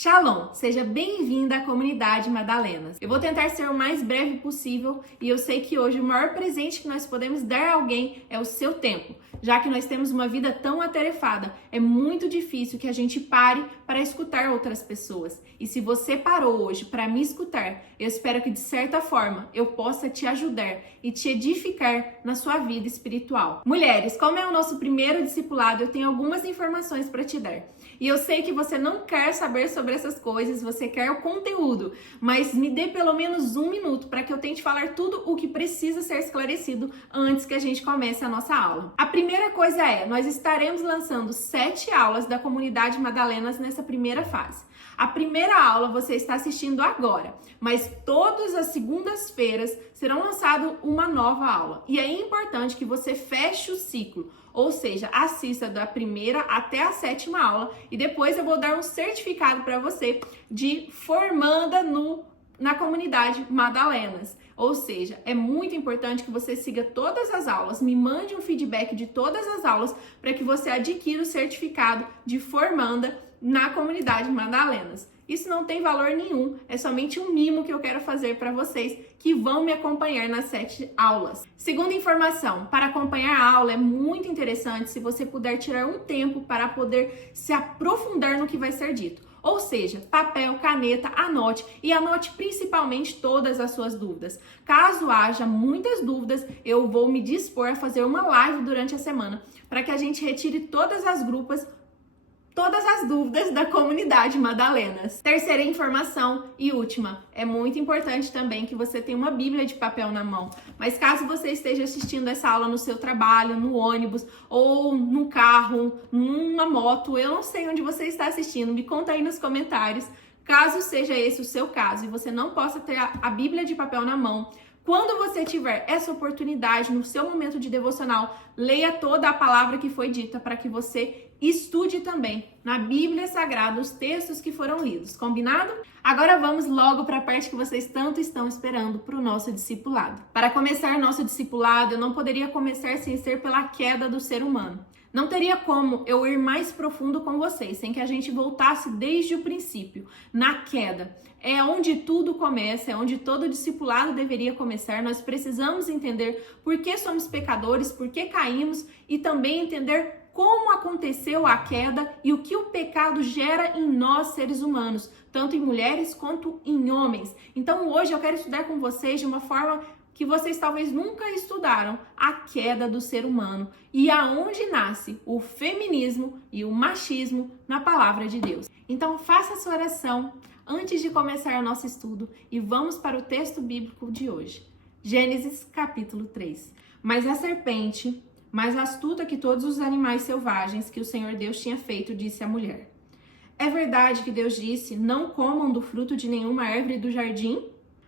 Shalom, seja bem-vinda à comunidade Madalenas. Eu vou tentar ser o mais breve possível e eu sei que hoje o maior presente que nós podemos dar a alguém é o seu tempo. Já que nós temos uma vida tão atarefada, é muito difícil que a gente pare para escutar outras pessoas. E se você parou hoje para me escutar, eu espero que de certa forma eu possa te ajudar e te edificar na sua vida espiritual. Mulheres, como é o nosso primeiro discipulado, eu tenho algumas informações para te dar. E eu sei que você não quer saber sobre essas coisas, você quer o conteúdo, mas me dê pelo menos um minuto para que eu tente falar tudo o que precisa ser esclarecido antes que a gente comece a nossa aula. A primeira coisa é, nós estaremos lançando 7 aulas da comunidade Madalenas nessa primeira fase. A primeira aula você está assistindo agora, mas todas as segundas-feiras serão lançada uma nova aula. E é importante que você feche o ciclo, ou seja, assista da primeira até a 7ª aula e depois eu vou dar um certificado para você de formanda na comunidade Madalenas. Ou seja, é muito importante que você siga todas as aulas, me mande um feedback de todas as aulas para que você adquira o certificado de formanda na comunidade Madalenas. Isso não tem valor nenhum, é somente um mimo que eu quero fazer para vocês que vão me acompanhar nas 7 aulas. Segunda informação, para acompanhar a aula é muito interessante se você puder tirar um tempo para poder se aprofundar no que vai ser dito. Ou seja, papel, caneta, anote e anote principalmente todas as suas dúvidas. Caso haja muitas dúvidas, eu vou me dispor a fazer uma live durante a semana para que a gente retire todas as dúvidas da comunidade Madalenas. Terceira informação e última, é muito importante também que você tenha uma Bíblia de papel na mão. Mas caso você esteja assistindo essa aula no seu trabalho, no ônibus, ou no carro, numa moto, eu não sei onde você está assistindo, me conta aí nos comentários. Caso seja esse o seu caso e você não possa ter a Bíblia de papel na mão, quando você tiver essa oportunidade no seu momento de devocional, leia toda a palavra que foi dita para que você estude também na Bíblia Sagrada os textos que foram lidos. Combinado? Agora vamos logo para a parte que vocês tanto estão esperando para o nosso discipulado. Para começar nosso discipulado, eu não poderia começar sem ser pela queda do ser humano. Não teria como eu ir mais profundo com vocês, sem que a gente voltasse desde o princípio, na queda. É onde tudo começa, é onde todo discipulado deveria começar. Nós precisamos entender por que somos pecadores, por que caímos e também entender como aconteceu a queda e o que o pecado gera em nós, seres humanos, tanto em mulheres quanto em homens. Então hoje eu quero estudar com vocês de uma forma que vocês talvez nunca estudaram, a queda do ser humano e aonde nasce o feminismo e o machismo na palavra de Deus. Então faça a sua oração antes de começar o nosso estudo e vamos para o texto bíblico de hoje. Gênesis capítulo 3. Mas a serpente, mais astuta que todos os animais selvagens que o Senhor Deus tinha feito, disse à mulher: é verdade que Deus disse, não comam do fruto de nenhuma árvore do jardim?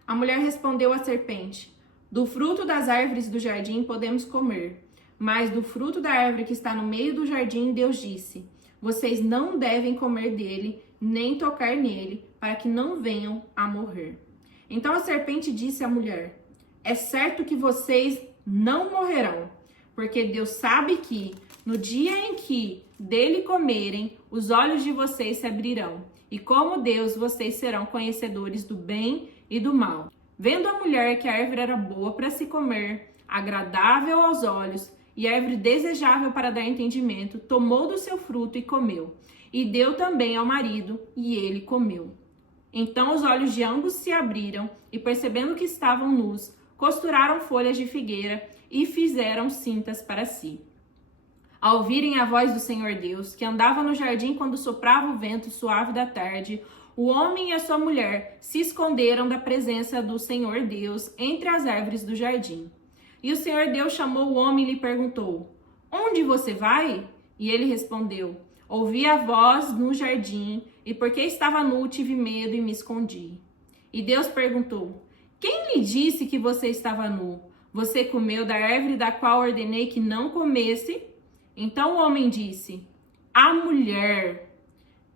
A mulher respondeu à serpente: do fruto das árvores do jardim podemos comer, mas do fruto da árvore que está no meio do jardim, Deus disse: vocês não devem comer dele, nem tocar nele, para que não venham a morrer. Então a serpente disse à mulher: é certo que vocês não morrerão, porque Deus sabe que, no dia em que dele comerem, os olhos de vocês se abrirão, e como Deus, vocês serão conhecedores do bem e do mal. Vendo a mulher que a árvore era boa para se comer, agradável aos olhos, e árvore desejável para dar entendimento, tomou do seu fruto e comeu, e deu também ao marido, e ele comeu. Então os olhos de ambos se abriram, e percebendo que estavam nus, costuraram folhas de figueira e fizeram cintas para si. Ao ouvirem a voz do Senhor Deus, que andava no jardim quando soprava o vento suave da tarde, o homem e a sua mulher se esconderam da presença do Senhor Deus entre as árvores do jardim. E o Senhor Deus chamou o homem e lhe perguntou: onde você vai? E ele respondeu: ouvi a voz no jardim, e porque estava nu, tive medo e me escondi. E Deus perguntou: quem lhe disse que você estava nu? Você comeu da árvore da qual ordenei que não comesse? Então o homem disse: a mulher,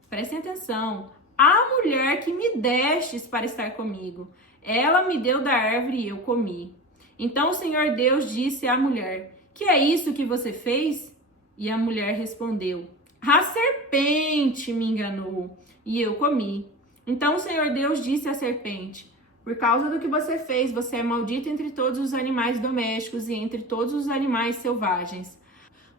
prestem atenção, a mulher que me destes para estar comigo, ela me deu da árvore e eu comi. Então o Senhor Deus disse à mulher: que é isso que você fez? E a mulher respondeu: a serpente me enganou e eu comi. Então o Senhor Deus disse à serpente: por causa do que você fez, você é maldito entre todos os animais domésticos e entre todos os animais selvagens.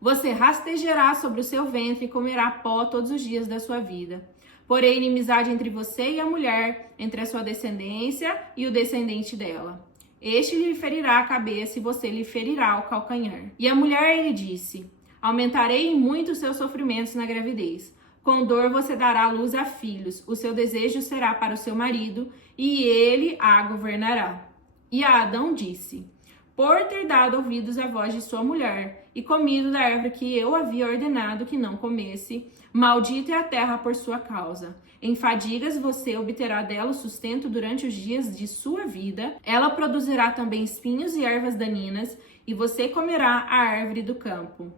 Você rastejará sobre o seu ventre e comerá pó todos os dias da sua vida. Porém, inimizade entre você e a mulher, entre a sua descendência e o descendente dela. Este lhe ferirá a cabeça e você lhe ferirá o calcanhar. E a mulher lhe disse: aumentarei em muito os seus sofrimentos na gravidez. Com dor você dará luz a filhos, o seu desejo será para o seu marido, e ele a governará. E a Adão disse: por ter dado ouvidos à voz de sua mulher, e comido da árvore que eu havia ordenado que não comesse, maldita é a terra por sua causa. Em fadigas você obterá dela o sustento durante os dias de sua vida. Ela produzirá também espinhos e ervas daninhas, e você comerá a árvore do campo.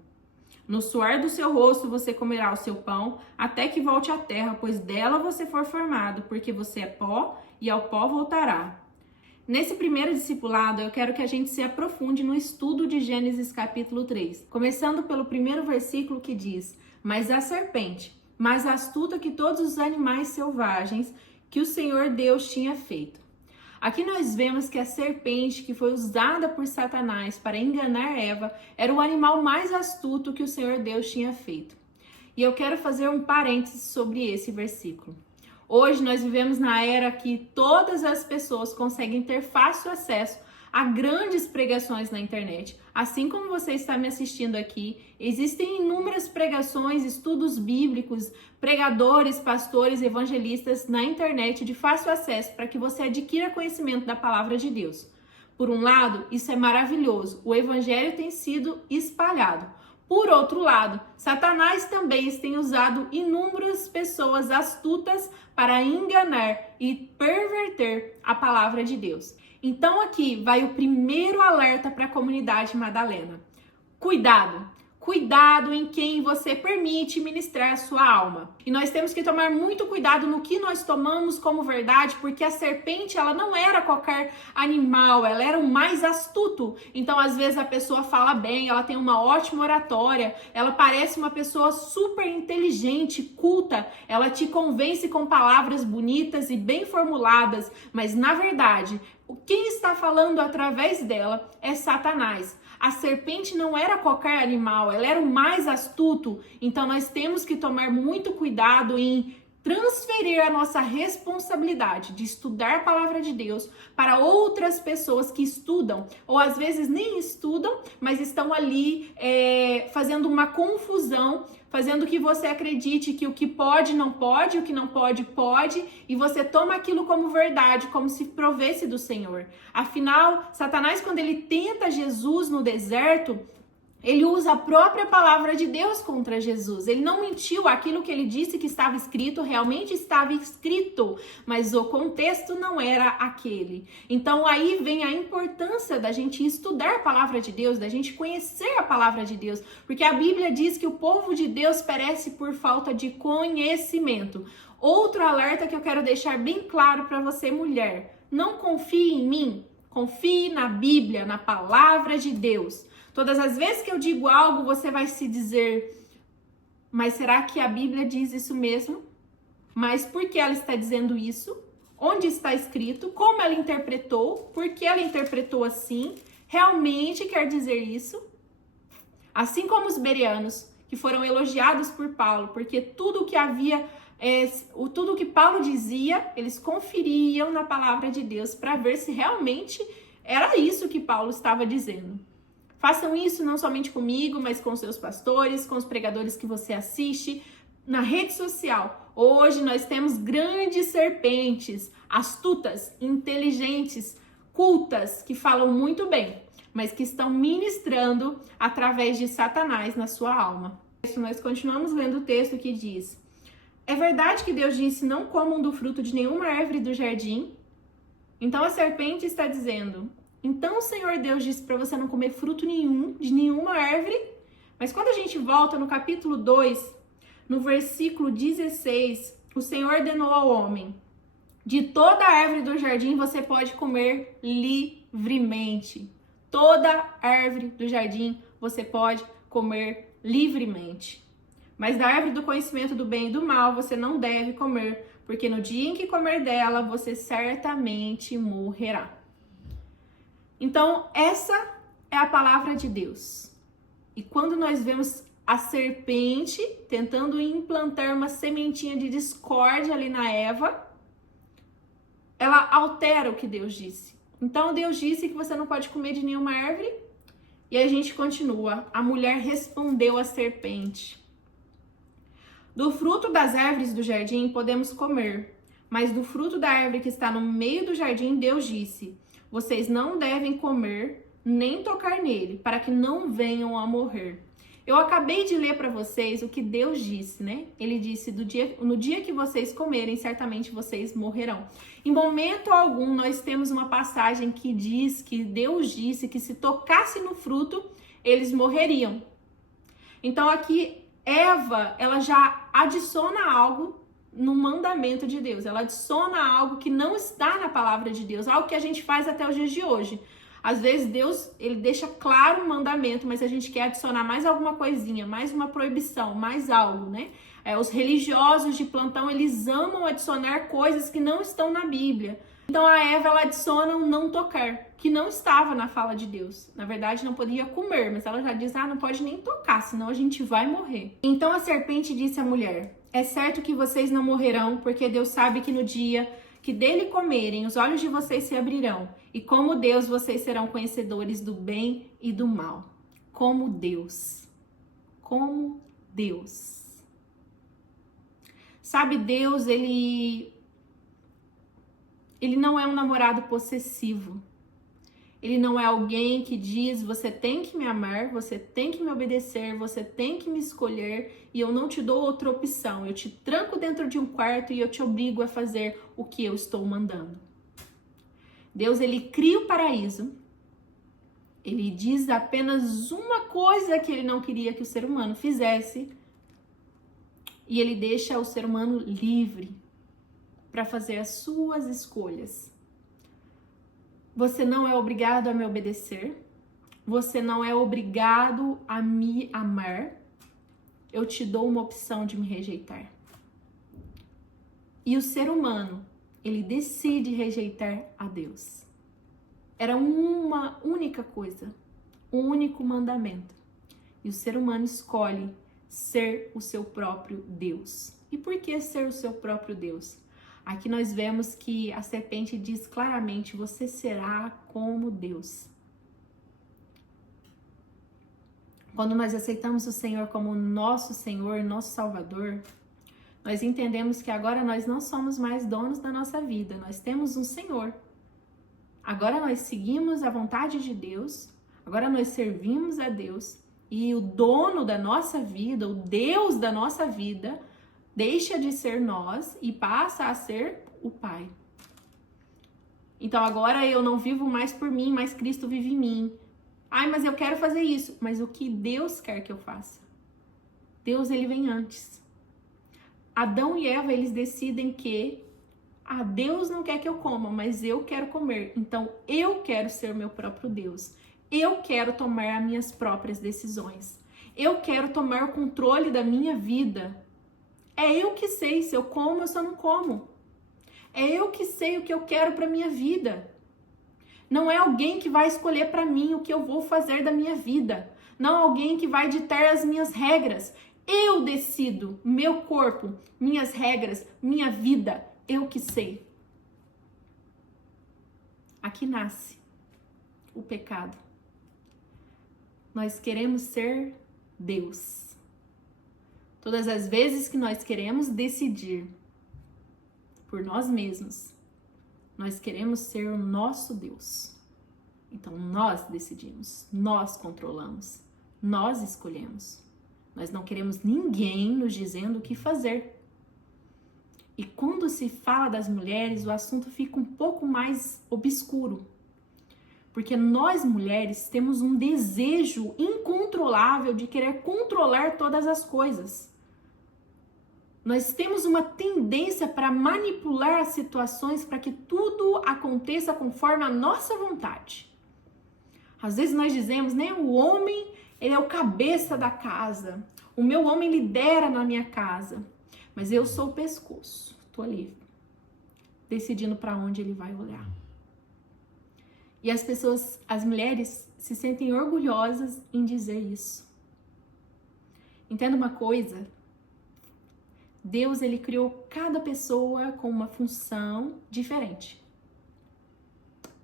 No suor do seu rosto você comerá o seu pão, até que volte à terra, pois dela você for formado, porque você é pó, e ao pó voltará. Nesse primeiro discipulado, eu quero que a gente se aprofunde no estudo de Gênesis capítulo 3, começando pelo primeiro versículo que diz: mas a serpente, mais astuta que todos os animais selvagens que o Senhor Deus tinha feito. Aqui nós vemos que a serpente que foi usada por Satanás para enganar Eva era o animal mais astuto que o Senhor Deus tinha feito. E eu quero fazer um parênteses sobre esse versículo. Hoje nós vivemos na era que todas as pessoas conseguem ter fácil acesso a grandes pregações na internet. Assim como você está me assistindo aqui, existem inúmeras pregações, estudos bíblicos, pregadores, pastores, evangelistas na internet de fácil acesso para que você adquira conhecimento da palavra de Deus. Por um lado, isso é maravilhoso, o evangelho tem sido espalhado. Por outro lado, Satanás também tem usado inúmeras pessoas astutas para enganar e perverter a palavra de Deus. Então aqui vai o primeiro alerta para a comunidade Madalena. Cuidado! Cuidado em quem você permite ministrar a sua alma. E nós temos que tomar muito cuidado no que nós tomamos como verdade, porque a serpente, ela não era qualquer animal, ela era o mais astuto. Então, às vezes, a pessoa fala bem, ela tem uma ótima oratória, ela parece uma pessoa super inteligente, culta, ela te convence com palavras bonitas e bem formuladas, mas, na verdade, quem está falando através dela é Satanás. A serpente não era qualquer animal, ela era o mais astuto. Então nós temos que tomar muito cuidado em transferir a nossa responsabilidade de estudar a palavra de Deus para outras pessoas que estudam, ou às vezes nem estudam, mas estão ali fazendo uma confusão, fazendo que você acredite que o que pode não pode, o que não pode pode, e você toma aquilo como verdade, como se provesse do Senhor. Afinal, Satanás, quando ele tenta Jesus no deserto, ele usa a própria palavra de Deus contra Jesus. Ele não mentiu, aquilo que ele disse que estava escrito, realmente estava escrito, mas o contexto não era aquele. Então aí vem a importância da gente estudar a palavra de Deus, da gente conhecer a palavra de Deus, porque a Bíblia diz que o povo de Deus perece por falta de conhecimento. Outro alerta que eu quero deixar bem claro para você, mulher: não confie em mim, confie na Bíblia, na palavra de Deus. Todas as vezes que eu digo algo, você vai se dizer: mas será que a Bíblia diz isso mesmo? Mas por que ela está dizendo isso? Onde está escrito? Como ela interpretou? Por que ela interpretou assim? Realmente quer dizer isso? Assim como os bereanos, que foram elogiados por Paulo, porque tudo o que Paulo dizia, eles conferiam na palavra de Deus para ver se realmente era isso que Paulo estava dizendo. Façam isso não somente comigo, mas com seus pastores, com os pregadores que você assiste na rede social. Hoje nós temos grandes serpentes, astutas, inteligentes, cultas, que falam muito bem, mas que estão ministrando através de Satanás na sua alma. Nós continuamos lendo o texto que diz: é verdade que Deus disse: não comam do fruto de nenhuma árvore do jardim? Então a serpente está dizendo: então o Senhor Deus disse para você não comer fruto nenhum, de nenhuma árvore. Mas quando a gente volta no capítulo 2, no versículo 16, o Senhor ordenou ao homem: de toda árvore do jardim você pode comer livremente. Toda árvore do jardim você pode comer livremente. Mas da árvore do conhecimento do bem e do mal você não deve comer, porque no dia em que comer dela, você certamente morrerá. Então, essa é a palavra de Deus. E quando nós vemos a serpente tentando implantar uma sementinha de discórdia ali na Eva, ela altera o que Deus disse. Então, Deus disse que você não pode comer de nenhuma árvore. E a gente continua. A mulher respondeu à serpente: do fruto das árvores do jardim podemos comer, mas do fruto da árvore que está no meio do jardim, Deus disse: vocês não devem comer nem tocar nele, para que não venham a morrer. Eu acabei de ler para vocês o que Deus disse, né? Ele disse: no dia que vocês comerem, certamente vocês morrerão. Em momento algum, nós temos uma passagem que diz que Deus disse que se tocasse no fruto, eles morreriam. Então aqui, Eva, ela já adiciona algo no mandamento de Deus. Ela adiciona algo que não está na palavra de Deus, algo que a gente faz até os dias de hoje. Às vezes Deus, ele deixa claro o mandamento, mas a gente quer adicionar mais alguma coisinha, mais uma proibição, mais algo, né? Os religiosos de plantão, eles amam adicionar coisas que não estão na Bíblia. Então a Eva, ela adiciona um não tocar, que não estava na fala de Deus. Na verdade, não podia comer, mas ela já diz: não pode nem tocar, senão a gente vai morrer. Então a serpente disse à mulher: é certo que vocês não morrerão, porque Deus sabe que no dia que dele comerem, os olhos de vocês se abrirão, e como Deus, vocês serão conhecedores do bem e do mal. Como Deus. Como Deus. Sabe, Deus, ele não é um namorado possessivo. Ele não é alguém que diz: você tem que me amar, você tem que me obedecer, você tem que me escolher e eu não te dou outra opção. Eu te tranco dentro de um quarto e eu te obrigo a fazer o que eu estou mandando. Deus, ele cria o paraíso. Ele diz apenas uma coisa que ele não queria que o ser humano fizesse. E ele deixa o ser humano livre para fazer as suas escolhas. Você não é obrigado a me obedecer. Você não é obrigado a me amar. Eu te dou uma opção de me rejeitar. E o ser humano, ele decide rejeitar a Deus. Era uma única coisa, um único mandamento. E o ser humano escolhe ser o seu próprio Deus. E por que ser o seu próprio Deus? Aqui nós vemos que a serpente diz claramente: você será como Deus. Quando nós aceitamos o Senhor como nosso Senhor, nosso Salvador, nós entendemos que agora nós não somos mais donos da nossa vida, nós temos um Senhor. Agora nós seguimos a vontade de Deus, agora nós servimos a Deus, e o dono da nossa vida, o Deus da nossa vida, deixa de ser nós e passa a ser o Pai. Então agora eu não vivo mais por mim, mas Cristo vive em mim. Mas eu quero fazer isso. Mas o que Deus quer que eu faça? Deus, ele vem antes. Adão e Eva, eles decidem que Deus não quer que eu coma, mas eu quero comer. Então eu quero ser meu próprio Deus. Eu quero tomar as minhas próprias decisões. Eu quero tomar o controle da minha vida. É eu que sei se eu como ou se eu não como. É eu que sei o que eu quero para minha vida. Não é alguém que vai escolher para mim o que eu vou fazer da minha vida. Não é alguém que vai ditar as minhas regras. Eu decido, meu corpo, minhas regras, minha vida. Eu que sei. Aqui nasce o pecado. Nós queremos ser Deus. Todas as vezes que nós queremos decidir por nós mesmos, nós queremos ser o nosso Deus. Então nós decidimos, nós controlamos, nós escolhemos. Nós não queremos ninguém nos dizendo o que fazer. E quando se fala das mulheres, o assunto fica um pouco mais obscuro. Porque nós mulheres temos um desejo incontrolável de querer controlar todas as coisas. Nós temos uma tendência para manipular as situações para que tudo aconteça conforme a nossa vontade. Às vezes nós dizemos, né, o homem, ele é o cabeça da casa. O meu homem lidera na minha casa, mas eu sou o pescoço. Tô ali, decidindo para onde ele vai olhar. E as pessoas, as mulheres, se sentem orgulhosas em dizer isso. Entenda uma coisa, Deus, ele criou cada pessoa com uma função diferente,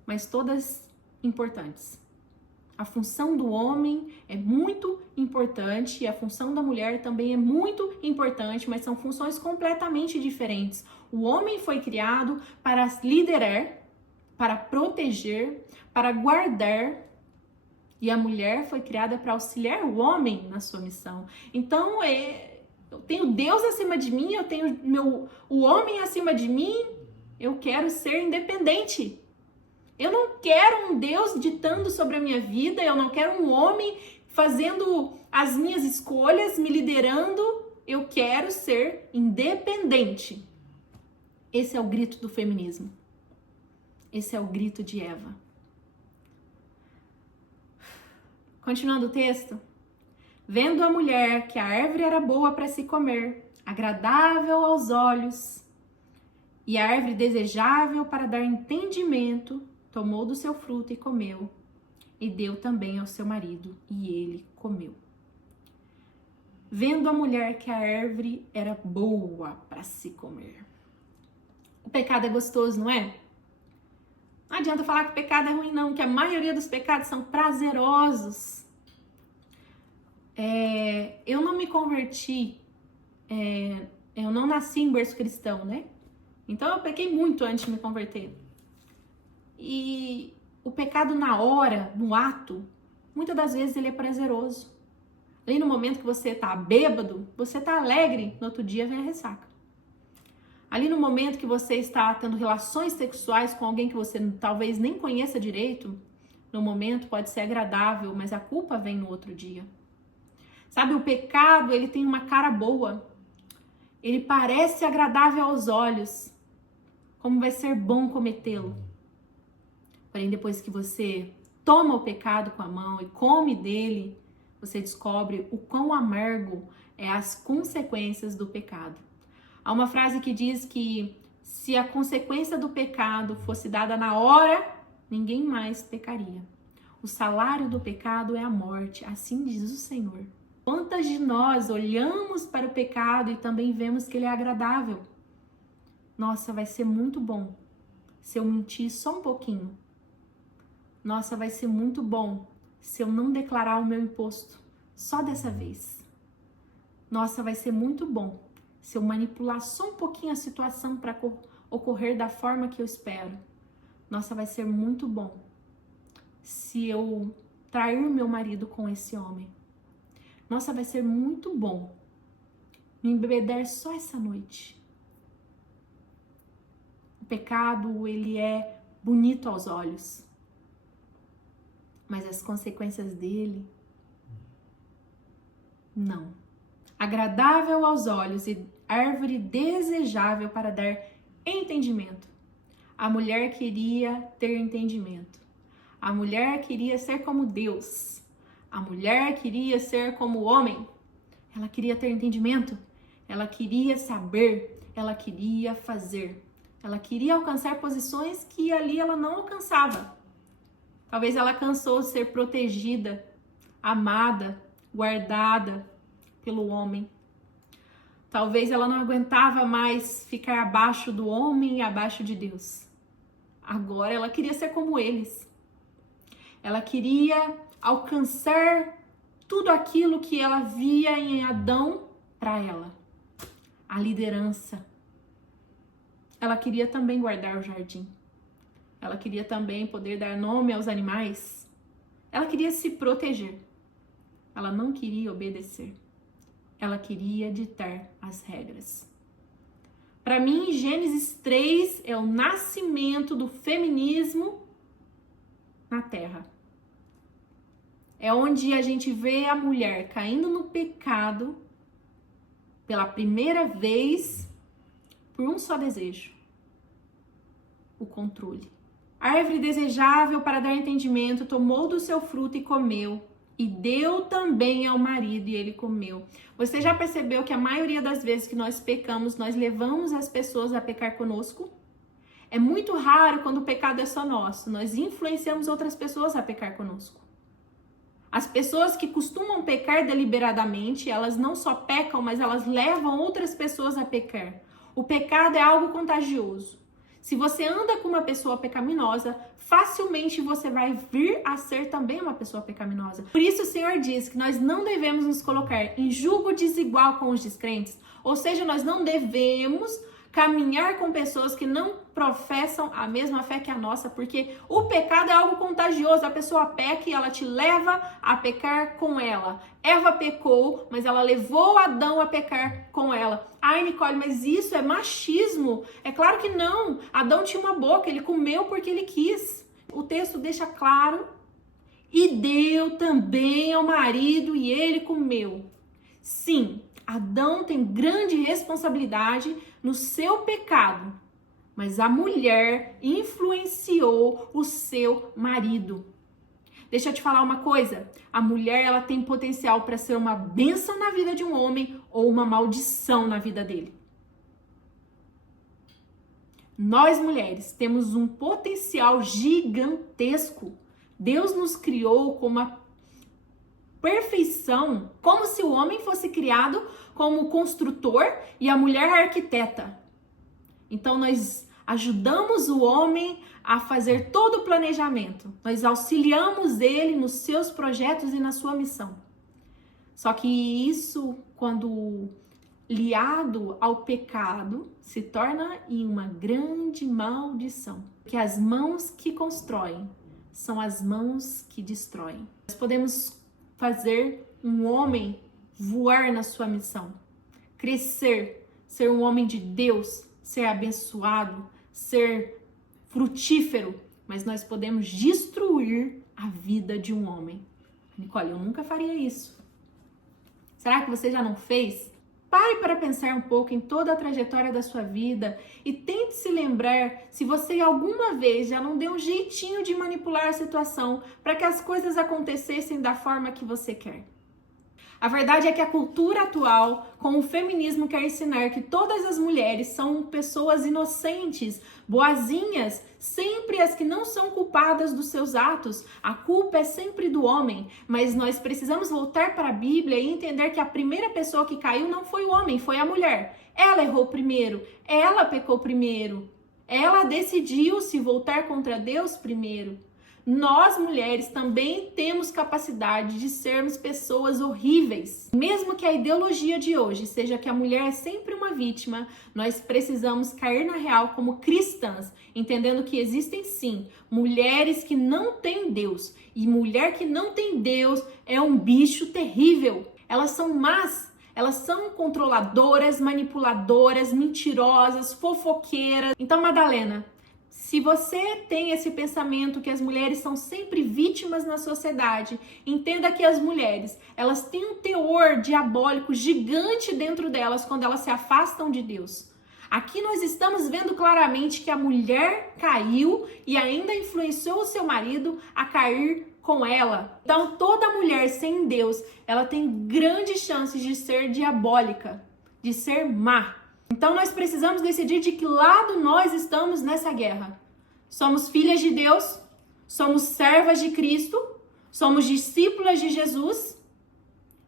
mas todas importantes. A função do homem é muito importante e a função da mulher também é muito importante, mas são funções completamente diferentes. O homem foi criado para liderar, para proteger, para guardar, e a mulher foi criada para auxiliar o homem na sua missão. Então, eu tenho Deus acima de mim, eu tenho o homem acima de mim, eu quero ser independente. Eu não quero um Deus ditando sobre a minha vida, eu não quero um homem fazendo as minhas escolhas, me liderando, eu quero ser independente. Esse é o grito do feminismo. Esse é o grito de Eva. Continuando o texto. Vendo a mulher que a árvore era boa para se comer, agradável aos olhos, e a árvore desejável para dar entendimento, tomou do seu fruto e comeu, e deu também ao seu marido, e ele comeu. Vendo a mulher que a árvore era boa para se comer. O pecado é gostoso, não é? Não adianta falar que o pecado é ruim, não, que a maioria dos pecados são prazerosos. Eu não me converti, eu não nasci em berço cristão, né? Então eu pequei muito antes de me converter. E o pecado na hora, no ato, muitas das vezes ele é prazeroso. Ali no momento que você tá bêbado, você tá alegre, no outro dia vem a ressaca. Ali no momento que você está tendo relações sexuais com alguém que você talvez nem conheça direito, no momento pode ser agradável, mas a culpa vem no outro dia. Sabe, o pecado, ele tem uma cara boa. Ele parece agradável aos olhos. Como vai ser bom cometê-lo. Porém, depois que você toma o pecado com a mão e come dele, você descobre o quão amargo é as consequências do pecado. Há uma frase que diz que se a consequência do pecado fosse dada na hora, ninguém mais pecaria. O salário do pecado é a morte, assim diz o Senhor. Quantas de nós olhamos para o pecado e também vemos que ele é agradável? Nossa, vai ser muito bom se eu mentir só um pouquinho. Nossa, vai ser muito bom se eu não declarar o meu imposto só dessa vez. Nossa, vai ser muito bom se eu manipular só um pouquinho a situação para ocorrer da forma que eu espero. Nossa, vai ser muito bom se eu trair meu marido com esse homem. Nossa, vai ser muito bom me embebedar só essa noite. O pecado, ele é bonito aos olhos, mas as consequências dele, não. Agradável aos olhos e árvore desejável para dar entendimento. A mulher queria ter entendimento. A mulher queria ser como Deus. A mulher queria ser como o homem. Ela queria ter entendimento. Ela queria saber. Ela queria fazer. Ela queria alcançar posições que ali ela não alcançava. Talvez ela cansou de ser protegida, amada, guardada pelo homem. Talvez ela não aguentava mais ficar abaixo do homem e abaixo de Deus. Agora ela queria ser como eles. Ela queria alcançar tudo aquilo que ela via em Adão para ela. A liderança. Ela queria também guardar o jardim. Ela queria também poder dar nome aos animais. Ela queria se proteger. Ela não queria obedecer. Ela queria ditar as regras. Para mim, Gênesis 3 é o nascimento do feminismo na Terra. É onde a gente vê a mulher caindo no pecado pela primeira vez por um só desejo: o controle. A árvore desejável para dar entendimento tomou do seu fruto e comeu. e deu também ao marido e ele comeu. Você já percebeu que a maioria das vezes que nós pecamos, nós levamos as pessoas a pecar conosco? É muito raro quando o pecado é só nosso, nós influenciamos outras pessoas a pecar conosco. As pessoas que costumam pecar deliberadamente, elas não só pecam, mas elas levam outras pessoas a pecar. O pecado é algo contagioso. Se você anda com uma pessoa pecaminosa, facilmente você vai vir a ser também uma pessoa pecaminosa. Por isso o Senhor diz que nós não devemos nos colocar em julgo desigual com os descrentes, ou seja, nós não devemos caminhar com pessoas que não professam a mesma fé que a nossa, porque o pecado é algo contagioso. A pessoa peca e ela te leva a pecar com ela. Eva pecou, mas ela levou Adão a pecar com ela. Ai, Nicole, mas isso é machismo? É claro que não. Adão tinha uma boca, ele comeu porque ele quis. O texto deixa claro. E deu também ao marido e ele comeu. Sim, Adão tem grande responsabilidade no seu pecado, mas a mulher influenciou o seu marido. Deixa eu te falar uma coisa, a mulher ela tem potencial para ser uma bênção na vida de um homem ou uma maldição na vida dele. Nós mulheres temos um potencial gigantesco. Deus nos criou com uma perfeição, como se o homem fosse criado como construtor e a mulher arquiteta. Então nós ajudamos o homem a fazer todo o planejamento. Nós auxiliamos ele nos seus projetos e na sua missão. Só que isso, quando liado ao pecado, se torna em uma grande maldição. Porque as mãos que constroem são as mãos que destroem. Nós podemos fazer um homem voar na sua missão, crescer, ser um homem de Deus, ser abençoado, ser frutífero, mas nós podemos destruir a vida de um homem. Nicole, eu nunca faria isso. Será que você já não fez? Pare para pensar um pouco em toda a trajetória da sua vida e tente se lembrar se você alguma vez já não deu um jeitinho de manipular a situação para que as coisas acontecessem da forma que você quer. A verdade é que a cultura atual, com o feminismo, quer ensinar que todas as mulheres são pessoas inocentes, boazinhas, sempre as que não são culpadas dos seus atos. A culpa é sempre do homem, mas nós precisamos voltar para a Bíblia e entender que a primeira pessoa que caiu não foi o homem, foi a mulher. Ela errou primeiro, ela pecou primeiro, ela decidiu se voltar contra Deus primeiro. Nós, mulheres, também temos capacidade de sermos pessoas horríveis. Mesmo que a ideologia de hoje seja que a mulher é sempre uma vítima, nós precisamos cair na real como cristãs, entendendo que existem sim mulheres que não têm Deus. E mulher que não tem Deus é um bicho terrível. Elas são más. Elas são controladoras, manipuladoras, mentirosas, fofoqueiras. Então, Madalena, se você tem esse pensamento que as mulheres são sempre vítimas na sociedade, entenda que as mulheres, elas têm um teor diabólico gigante dentro delas quando elas se afastam de Deus. Aqui nós estamos vendo claramente que a mulher caiu e ainda influenciou o seu marido a cair com ela. Então, toda mulher sem Deus, ela tem grandes chances de ser diabólica, de ser má. Então nós precisamos decidir de que lado nós estamos nessa guerra. Somos filhas de Deus? Somos servas de Cristo? Somos discípulas de Jesus?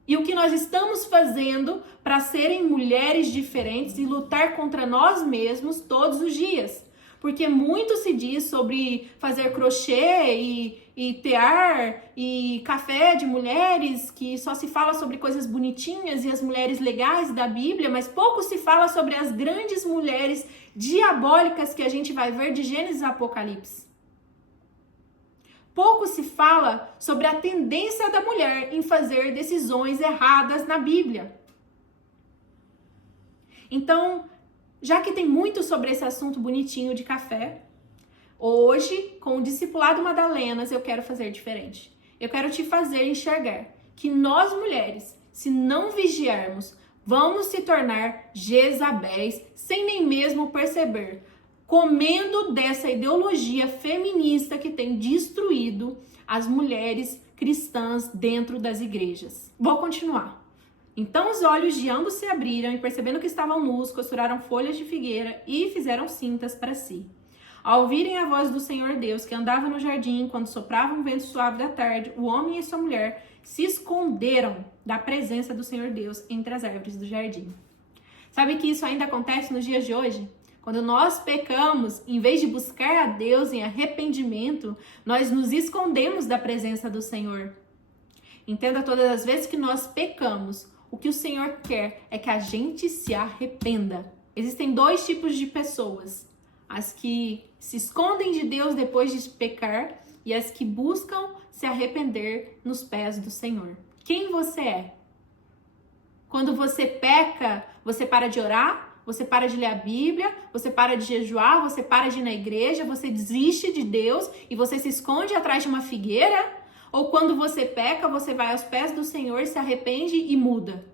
E o que nós estamos fazendo para serem mulheres diferentes e lutar contra nós mesmos todos os dias? Porque muito se diz sobre fazer crochê e tear e café de mulheres, que só se fala sobre coisas bonitinhas e as mulheres legais da Bíblia, mas pouco se fala sobre as grandes mulheres diabólicas que a gente vai ver de Gênesis a Apocalipse. Pouco se fala sobre a tendência da mulher em fazer decisões erradas na Bíblia. Então, já que tem muito sobre esse assunto bonitinho de café, hoje, com o Discipulado Madalenas, eu quero fazer diferente. Eu quero te fazer enxergar que nós mulheres, se não vigiarmos, vamos se tornar Jezabéis sem nem mesmo perceber, comendo dessa ideologia feminista que tem destruído as mulheres cristãs dentro das igrejas. Vou continuar. Então os olhos de ambos se abriram e, percebendo que estavam nus, costuraram folhas de figueira e fizeram cintas para si. Ao ouvirem a voz do Senhor Deus, que andava no jardim, quando soprava um vento suave da tarde, o homem e sua mulher se esconderam da presença do Senhor Deus entre as árvores do jardim. Sabe que isso ainda acontece nos dias de hoje? Quando nós pecamos, em vez de buscar a Deus em arrependimento, nós nos escondemos da presença do Senhor. Entenda, todas as vezes que nós pecamos, o que o Senhor quer é que a gente se arrependa. Existem dois tipos de pessoas: as que se escondem de Deus depois de pecar e as que buscam se arrepender nos pés do Senhor. Quem você é? Quando você peca, você para de orar, você para de ler a Bíblia, você para de jejuar, você para de ir na igreja, você desiste de Deus e você se esconde atrás de uma figueira? Ou quando você peca, você vai aos pés do Senhor, se arrepende e muda?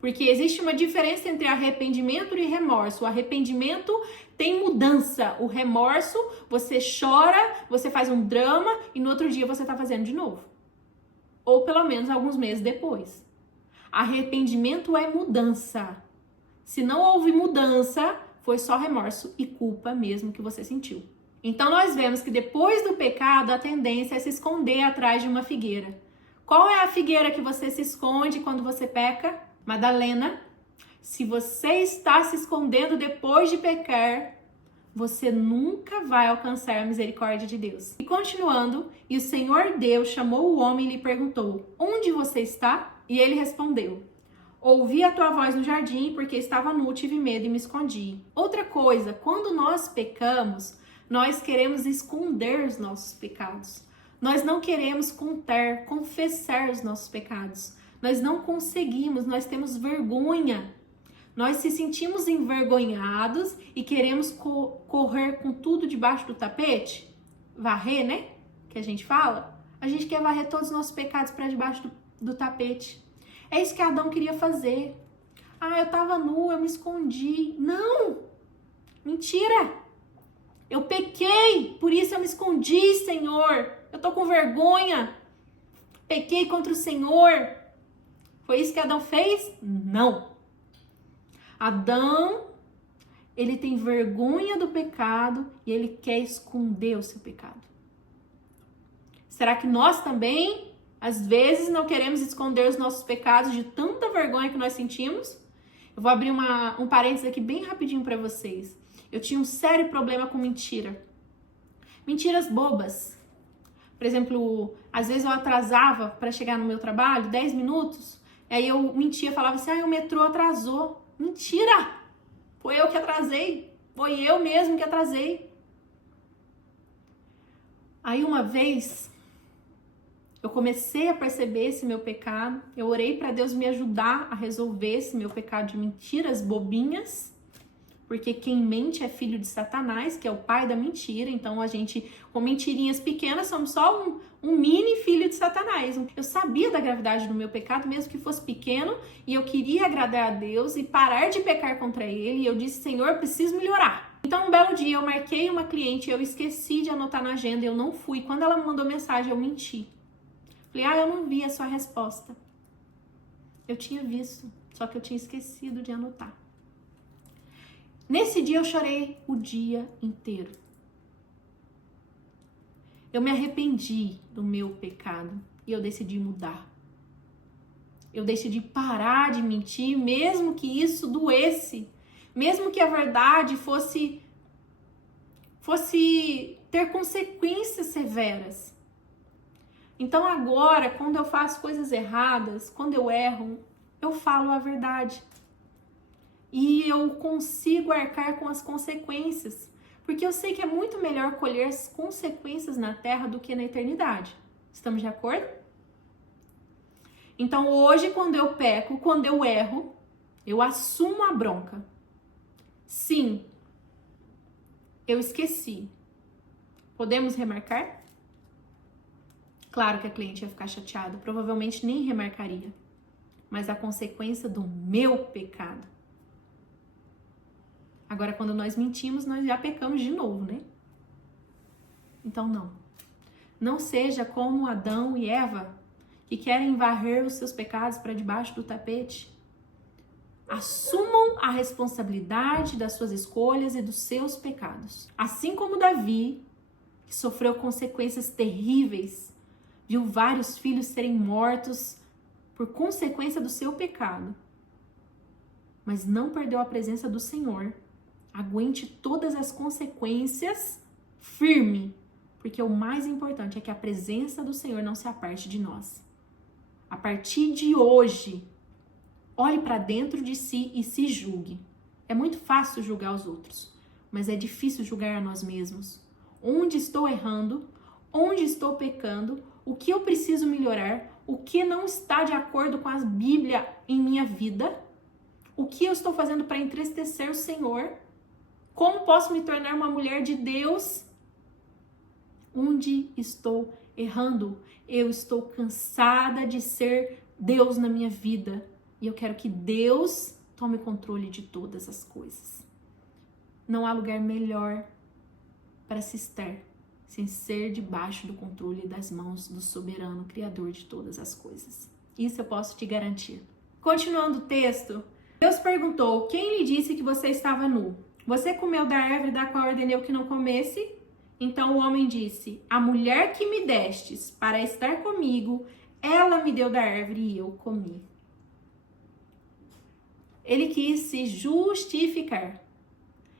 Porque existe uma diferença entre arrependimento e remorso. O arrependimento tem mudança. O remorso, você chora, você faz um drama e no outro dia você está fazendo de novo. Ou pelo menos alguns meses depois. Arrependimento é mudança. Se não houve mudança, foi só remorso e culpa mesmo que você sentiu. Então nós vemos que depois do pecado, a tendência é se esconder atrás de uma figueira. Qual é a figueira que você se esconde quando você peca? Madalena, se você está se escondendo depois de pecar, você nunca vai alcançar a misericórdia de Deus. E continuando, e o Senhor Deus chamou o homem e lhe perguntou: onde você está? E ele respondeu: ouvi a tua voz no jardim, porque estava nu, tive medo e me escondi. Outra coisa, quando nós pecamos, nós queremos esconder os nossos pecados. Nós não queremos contar, confessar os nossos pecados. Nós não conseguimos, nós temos vergonha. Nós se sentimos envergonhados e queremos correr com tudo debaixo do tapete. Varrer, né? Que a gente fala. A gente quer varrer todos os nossos pecados para debaixo do tapete. É isso que Adão queria fazer. Ah, eu estava nu, eu me escondi. Não! Mentira! Eu pequei, por isso eu me escondi, Senhor. Eu tô com vergonha. Pequei contra o Senhor. Foi isso que Adão fez? Não. Adão, ele tem vergonha do pecado e ele quer esconder o seu pecado. Será que nós também, às vezes, não queremos esconder os nossos pecados de tanta vergonha que nós sentimos? Eu vou abrir um parênteses aqui bem rapidinho para vocês. Eu tinha um sério problema com mentira. Mentiras bobas. Por exemplo, às vezes eu atrasava para chegar no meu trabalho 10 minutos, aí eu mentia, falava assim: o metrô atrasou. Mentira! Foi eu que atrasei. Foi eu mesmo que atrasei. Aí uma vez, eu comecei a perceber esse meu pecado. Eu orei para Deus me ajudar a resolver esse meu pecado de mentiras bobinhas. Porque quem mente é filho de Satanás, que é o pai da mentira. Então a gente, com mentirinhas pequenas, somos só um mini filho de Satanás. Eu sabia da gravidade do meu pecado, mesmo que fosse pequeno, e eu queria agradar a Deus e parar de pecar contra Ele. E eu disse: Senhor, eu preciso melhorar. Então um belo dia eu marquei uma cliente, eu esqueci de anotar na agenda, eu não fui. Quando ela me mandou mensagem, eu menti. Falei: eu não vi a sua resposta. Eu tinha visto, só que eu tinha esquecido de anotar. Nesse dia eu chorei o dia inteiro. Eu me arrependi do meu pecado e eu decidi mudar. Eu decidi parar de mentir, mesmo que isso doesse, mesmo que a verdade fosse ter consequências severas. Então agora, quando eu faço coisas erradas, quando eu erro, eu falo a verdade. E eu consigo arcar com as consequências. Porque eu sei que é muito melhor colher as consequências na terra do que na eternidade. Estamos de acordo? Então hoje, quando eu peco, quando eu erro, eu assumo a bronca. Sim, eu esqueci. Podemos remarcar? Claro que a cliente ia ficar chateada. Provavelmente nem remarcaria. Mas a consequência do meu pecado. Agora, quando nós mentimos, nós já pecamos de novo, né? Então, não. Não seja como Adão e Eva, que querem varrer os seus pecados para debaixo do tapete. Assumam a responsabilidade das suas escolhas e dos seus pecados. Assim como Davi, que sofreu consequências terríveis, viu vários filhos serem mortos por consequência do seu pecado, mas não perdeu a presença do Senhor. Aguente todas as consequências firme, porque o mais importante é que a presença do Senhor não se aparte de nós. A partir de hoje, olhe para dentro de si e se julgue. É muito fácil julgar os outros, mas é difícil julgar a nós mesmos. Onde estou errando? Onde estou pecando? O que eu preciso melhorar? O que não está de acordo com a Bíblia em minha vida? O que eu estou fazendo para entristecer o Senhor? Como posso me tornar uma mulher de Deus? Onde estou errando? Eu estou cansada de ser Deus na minha vida. E eu quero que Deus tome controle de todas as coisas. Não há lugar melhor para se estar sem ser debaixo do controle das mãos do soberano Criador de todas as coisas. Isso eu posso te garantir. Continuando o texto, Deus perguntou: quem lhe disse que você estava nu? Você comeu da árvore da qual ordenei que não comesse? Então o homem disse: a mulher que me destes para estar comigo, ela me deu da árvore e eu comi. Ele quis se justificar.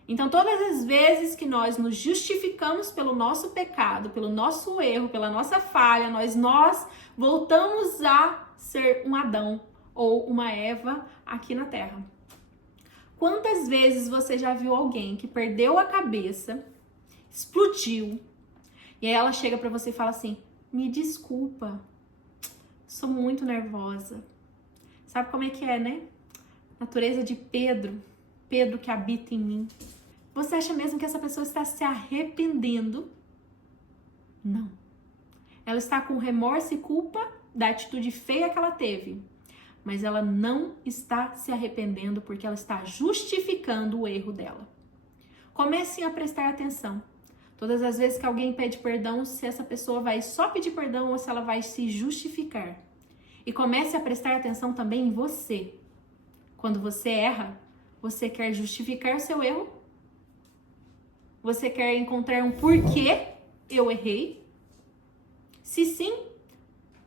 Então, todas as vezes que nós nos justificamos pelo nosso pecado, pelo nosso erro, pela nossa falha, nós voltamos a ser um Adão ou uma Eva aqui na Terra. Quantas vezes você já viu alguém que perdeu a cabeça, explodiu, e aí ela chega pra você e fala assim: me desculpa, sou muito nervosa. Sabe como é que é, né? Natureza de Pedro que habita em mim. Você acha mesmo que essa pessoa está se arrependendo? Não. Ela está com remorso e culpa da atitude feia que ela teve, mas ela não está se arrependendo porque ela está justificando o erro dela. Comecem a prestar atenção. Todas as vezes que alguém pede perdão, se essa pessoa vai só pedir perdão ou se ela vai se justificar. E comece a prestar atenção também em você. Quando você erra, você quer justificar o seu erro? Você quer encontrar um porquê eu errei? Se sim,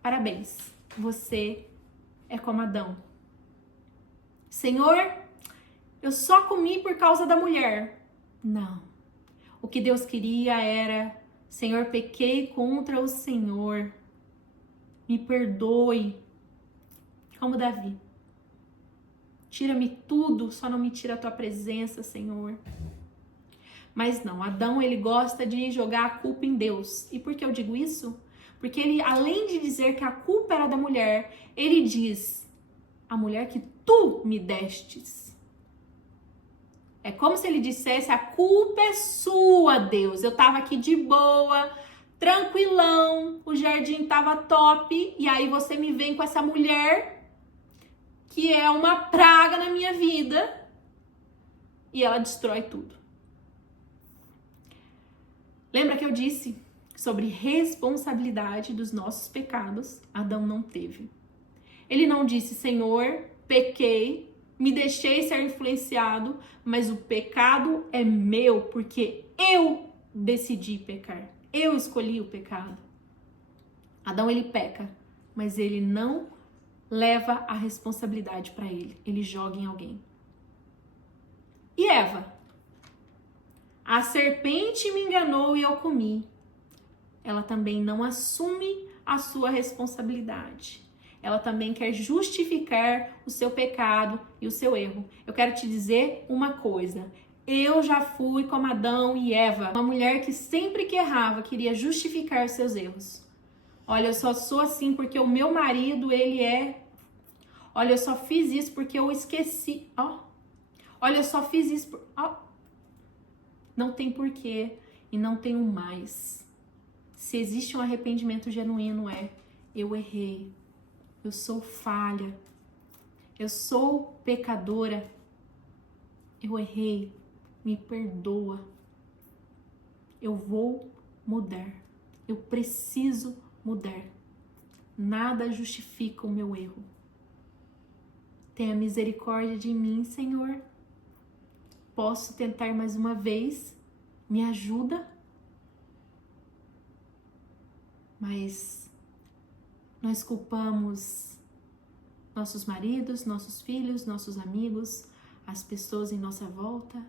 parabéns. Você é como Adão. Senhor, eu só comi por causa da mulher. Não. O que Deus queria era: Senhor, pequei contra o Senhor. Me perdoe. Como Davi. Tira-me tudo, só não me tira a tua presença, Senhor. Mas não, Adão, ele gosta de jogar a culpa em Deus. E por que eu digo isso? Porque ele, além de dizer que a culpa era da mulher, ele diz: a mulher que tu me destes. É como se ele dissesse: a culpa é sua, Deus. Eu tava aqui de boa, tranquilão, o jardim tava top, e aí você me vem com essa mulher que é uma praga na minha vida, e ela destrói tudo. Lembra que eu disse sobre responsabilidade dos nossos pecados? Adão não teve. Ele não disse: Senhor, pequei, me deixei ser influenciado, mas o pecado é meu, porque eu decidi pecar. Eu escolhi o pecado. Adão, ele peca, mas ele não leva a responsabilidade para ele. Ele joga em alguém. E Eva? A serpente me enganou e eu comi. Ela também não assume a sua responsabilidade. Ela também quer justificar o seu pecado e o seu erro. Eu quero te dizer uma coisa. Eu já fui como Adão e Eva, uma mulher que sempre que errava queria justificar os seus erros. Olha, eu só sou assim porque o meu marido, ele é... Olha, eu só fiz isso porque eu esqueci. Olha, eu só fiz isso... Não tem porquê e não tem um mais. Se existe um arrependimento genuíno, eu errei. Eu sou falha. Eu sou pecadora. Eu errei. Me perdoa. Eu vou mudar. Eu preciso mudar. Nada justifica o meu erro. Tenha misericórdia de mim, Senhor. Posso tentar mais uma vez? Me ajuda? Mas nós culpamos nossos maridos, nossos filhos, nossos amigos, as pessoas em nossa volta.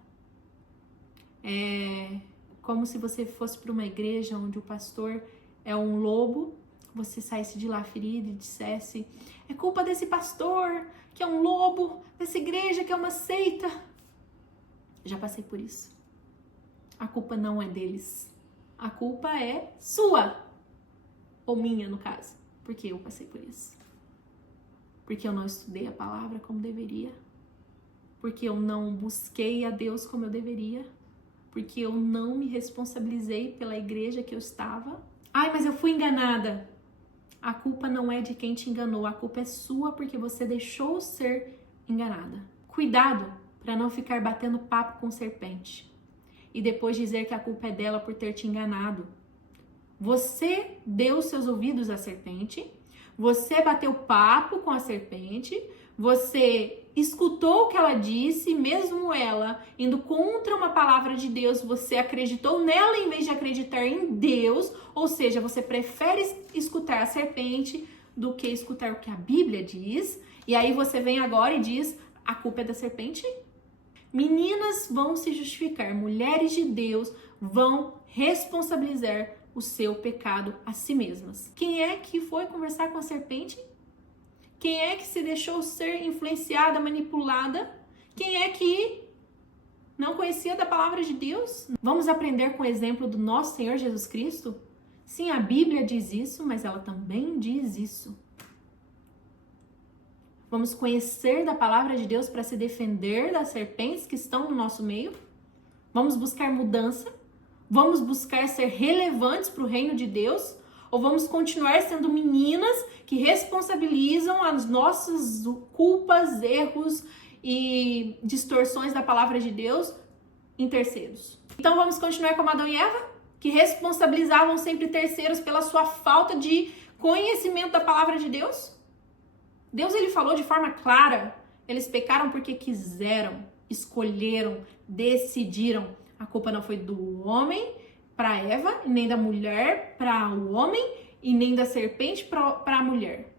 É como se você fosse para uma igreja onde o pastor é um lobo, você saísse de lá ferido e dissesse: é culpa desse pastor, que é um lobo, dessa igreja, que é uma seita. Já passei por isso. A culpa não é deles. A culpa é sua. Ou minha, no caso. Porque eu passei por isso. Porque eu não estudei a palavra como deveria. Porque eu não busquei a Deus como eu deveria. Porque eu não me responsabilizei pela igreja que eu estava. Ai, mas eu fui enganada. A culpa não é de quem te enganou. A culpa é sua porque você deixou ser enganada. Cuidado para não ficar batendo papo com serpente. E depois dizer que a culpa é dela por ter te enganado. Você deu seus ouvidos à serpente, você bateu papo com a serpente, você escutou o que ela disse, mesmo ela indo contra uma palavra de Deus, você acreditou nela em vez de acreditar em Deus, ou seja, você prefere escutar a serpente do que escutar o que a Bíblia diz, e aí você vem agora e diz: a culpa é da serpente? Meninas vão se justificar, mulheres de Deus vão responsabilizar o seu pecado a si mesmas. Quem é que foi conversar com a serpente? Quem é que se deixou ser influenciada, manipulada? Quem é que não conhecia da palavra de Deus? Vamos aprender com o exemplo do nosso Senhor Jesus Cristo? Sim, a Bíblia diz isso, mas ela também diz isso. Vamos conhecer da palavra de Deus para se defender das serpentes que estão no nosso meio? Vamos buscar mudança? Vamos buscar ser relevantes para o reino de Deus? Ou vamos continuar sendo meninas que responsabilizam as nossas culpas, erros e distorções da palavra de Deus em terceiros? Então vamos continuar como Adão e Eva, que responsabilizavam sempre terceiros pela sua falta de conhecimento da palavra de Deus? Deus, ele falou de forma clara: eles pecaram porque quiseram, escolheram, decidiram. A culpa não foi do homem para Eva, nem da mulher para o homem, e nem da serpente para a mulher.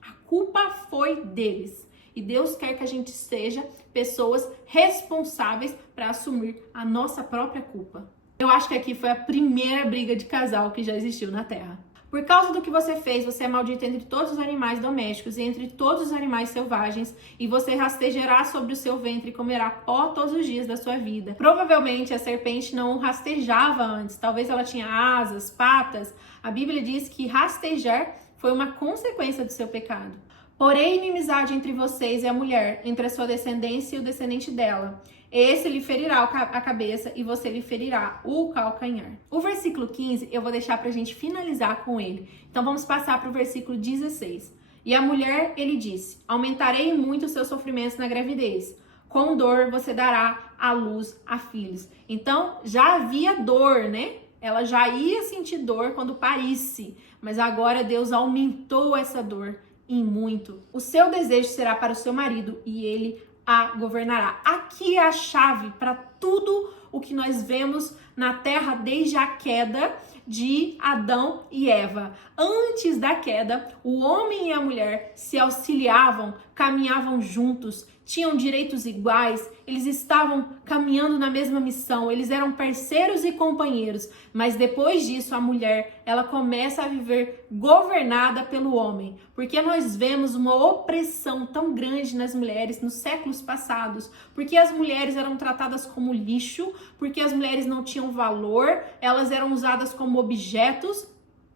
A culpa foi deles. E Deus quer que a gente seja pessoas responsáveis para assumir a nossa própria culpa. Eu acho que aqui foi a primeira briga de casal que já existiu na Terra. Por causa do que você fez, você é maldito entre todos os animais domésticos e entre todos os animais selvagens, e você rastejará sobre o seu ventre e comerá pó todos os dias da sua vida. Provavelmente a serpente não rastejava antes, talvez ela tinha asas, patas. A Bíblia diz que rastejar foi uma consequência do seu pecado. Porém, inimizade entre vocês e a mulher, entre a sua descendência e o descendente dela. Esse lhe ferirá a cabeça e você lhe ferirá o calcanhar. O versículo 15 eu vou deixar pra gente finalizar com ele. Então vamos passar para o versículo 16. E a mulher, ele disse: aumentarei muito os seus sofrimentos na gravidez. Com dor você dará à luz a filhos. Então já havia dor, né? Ela já ia sentir dor quando parisse. Mas agora Deus aumentou essa dor em muito. O seu desejo será para o seu marido e ele a governará. Aqui é a chave para tudo o que nós vemos na Terra desde a queda de Adão e Eva. Antes da queda, o homem e a mulher se auxiliavam, caminhavam juntos, tinham direitos iguais, eles estavam caminhando na mesma missão, eles eram parceiros e companheiros. Mas depois disso, a mulher, ela começa a viver governada pelo homem, porque nós vemos uma opressão tão grande nas mulheres nos séculos passados, porque as mulheres eram tratadas como lixo, porque as mulheres não tinham valor, elas eram usadas como objetos,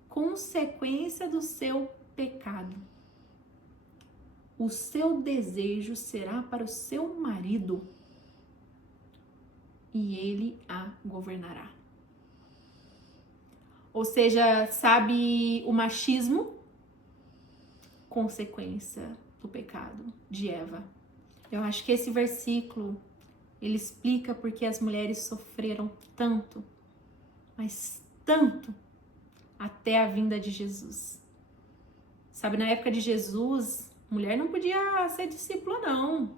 consequência do seu pecado. O seu desejo será para o seu marido e ele a governará. Ou seja, sabe o machismo? Consequência do pecado de Eva. Eu acho que esse versículo, ele explica porque as mulheres sofreram tanto, mas tanto, até a vinda de Jesus. Sabe, na época de Jesus, mulher não podia ser discípula, não.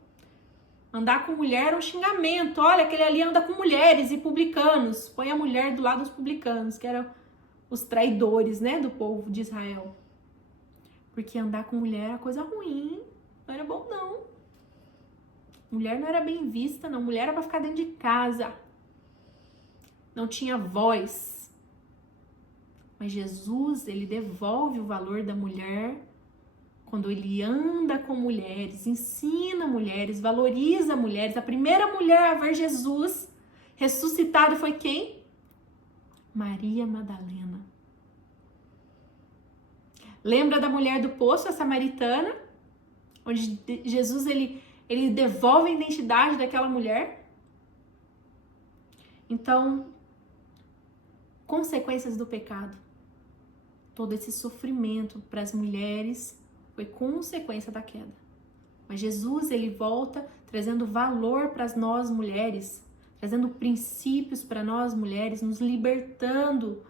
Andar com mulher era um xingamento. Olha, aquele ali anda com mulheres e publicanos. Põe a mulher do lado dos publicanos, que eram os traidores, né, do povo de Israel. Porque andar com mulher era coisa ruim, não era bom, não. Mulher não era bem vista, não. Mulher era pra ficar dentro de casa. Não tinha voz. Mas Jesus, ele devolve o valor da mulher quando ele anda com mulheres, ensina mulheres, valoriza mulheres. A primeira mulher a ver Jesus ressuscitado foi quem? Maria Madalena. Lembra da mulher do poço, a samaritana? Onde Jesus, ele devolve a identidade daquela mulher? Então, consequências do pecado. Todo esse sofrimento para as mulheres foi consequência da queda. Mas Jesus, ele volta trazendo valor para nós mulheres, trazendo princípios para nós mulheres, nos libertando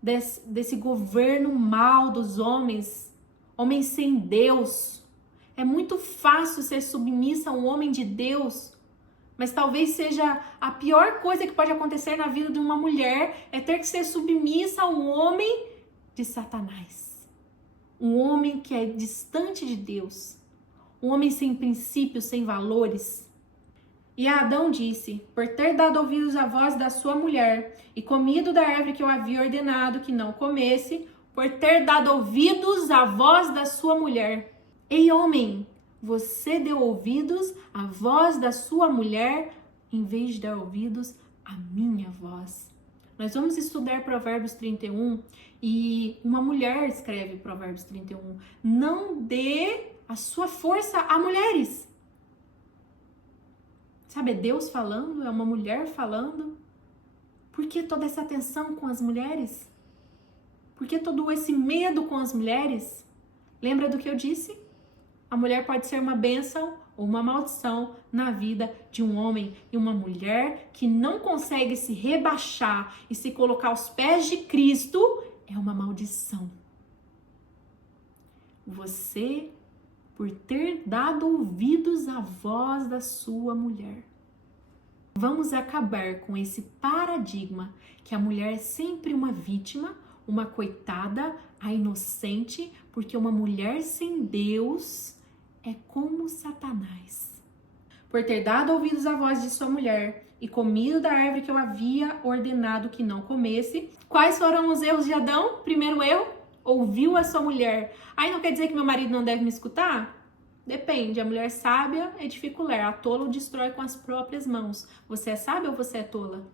desse governo mal dos homens sem Deus. É muito fácil ser submissa a um homem de Deus, mas talvez seja a pior coisa que pode acontecer na vida de uma mulher, é ter que ser submissa a um homem de Satanás. Um homem que é distante de Deus. Um homem sem princípios, sem valores. E Adão disse, por ter dado ouvidos à voz da sua mulher e comido da árvore que eu havia ordenado que não comesse, por ter dado ouvidos à voz da sua mulher. Ei, homem, você deu ouvidos à voz da sua mulher em vez de dar ouvidos à minha voz. Nós vamos estudar Provérbios 31 e uma mulher escreve Provérbios 31. Não dê a sua força a mulheres. Sabe, é Deus falando, é uma mulher falando. Por que toda essa tensão com as mulheres? Por que todo esse medo com as mulheres? Lembra do que eu disse? A mulher pode ser uma bênção ou uma maldição na vida de um homem. E uma mulher que não consegue se rebaixar e se colocar aos pés de Cristo é uma maldição. Você, por ter dado ouvidos à voz da sua mulher. Vamos acabar com esse paradigma que a mulher é sempre uma vítima, uma coitada, a inocente, porque uma mulher sem Deus é como Satanás. Por ter dado ouvidos à voz de sua mulher e comido da árvore que eu havia ordenado que não comesse. Quais foram os erros de Adão? Primeiro erro, ouviu a sua mulher. Aí não quer dizer que meu marido não deve me escutar? Depende, a mulher sábia edifica o lar, a tola o destrói com as próprias mãos. Você é sábia ou você é tola?